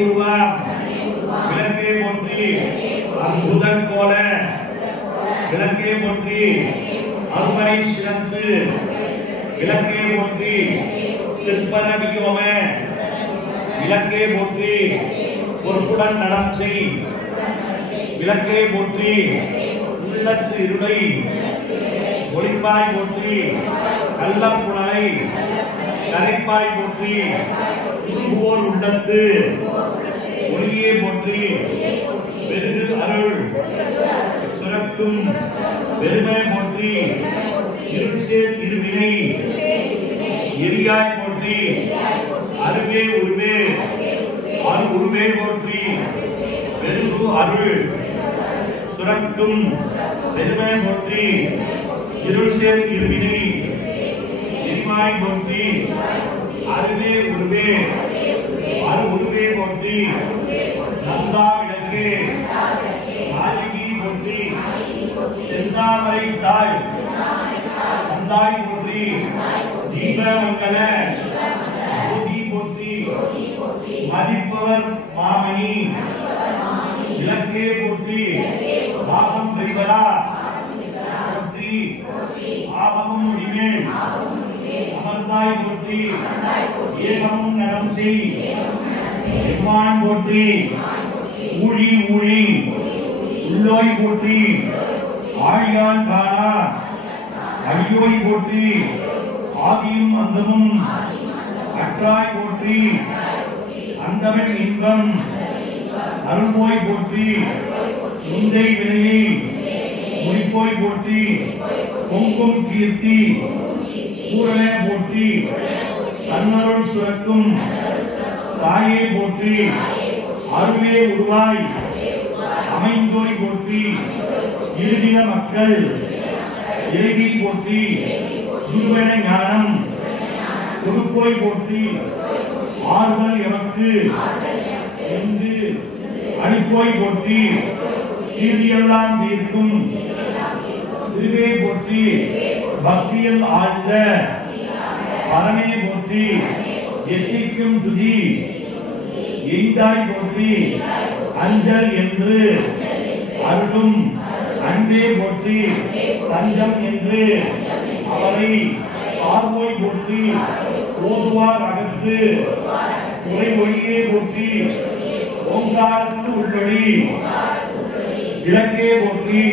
உருவாம் விளக்கே போற்றி அற்புதன் கோல விளக்கே போற்றி அருமனை சிறந்து விளக்கே போற்றி சிற்பர வியோம விளக்கே போற்றி பொறுப்புடன் நடம் செய் விளக்கே போற்றி உள்ளத்து இருளை ஒளிப்பாய் போற்றி கள்ளப்புணலை கரைப்பாய் போற்றி போர் உள்ளத்து ஒளியே போற்றி பெருகு அருள் சுரக்கும் பெருமை போற்றி இருள் சேர் இருவினை எரியாய் போற்றி அருவே உருவே உருவே போற்றி பெருகு அருள் சுரக்கும் பெருமை போற்றி இருள் சேர் இருவினை எரிவாய் போற்றி அருவே உருவே உருவே போற்றி நந்தா விளக்கே மாலிகி போற்றி செந்தாமரை தாய் தந்தாய் போற்றி தீபமங்கல ஜோதி போற்றி மதிப்பவர் மாமணி விளக்கே போற்றி பாகம் கைவரா போற்றி ஆகமும் முடிமேல் அமர்ந்தாய் போற்றி ஏகமும் நடம் செய் எம்மான் போற்றி ஊழி ஊழி உள்ளோய் போற்றி ஆழியான் காணா அழியோய் போற்றி ஆதியும் அந்தமும் அற்றாய் போற்றி அந்தவன் இன்பம் அருள்போய் போற்றி முந்தை வினையை முடிப்போய் போற்றி பொங்கும் கீர்த்தி பூரணே போற்றி தன்னருள் சுரக்கும் தாயே போற்றி அருவே உருவாய் அமைந்தோய் போற்றி இருதின மக்கள் இறைவி போற்றி குருவென ஞானம் கொடுப்போய் போற்றி ஆறுதல் எமக்கு என்று அளிப்போய் போற்றி சீரியெல்லாம் தீர்க்கும் திருவே போற்றி பக்தியில் ஆழ்ந்த பரமே போற்றி எத்திக்கும் துதி எய்தாய் போற்றி அஞ்சல் என்று அருளும் அன்பே போற்றி தஞ்சம் என்று அவரை சார்போய் போற்றி ஓதுவார் அகத்து துறை ஒளியே போற்றி ஓங்காரத்து உள்ளொளி விளக்கே போற்றி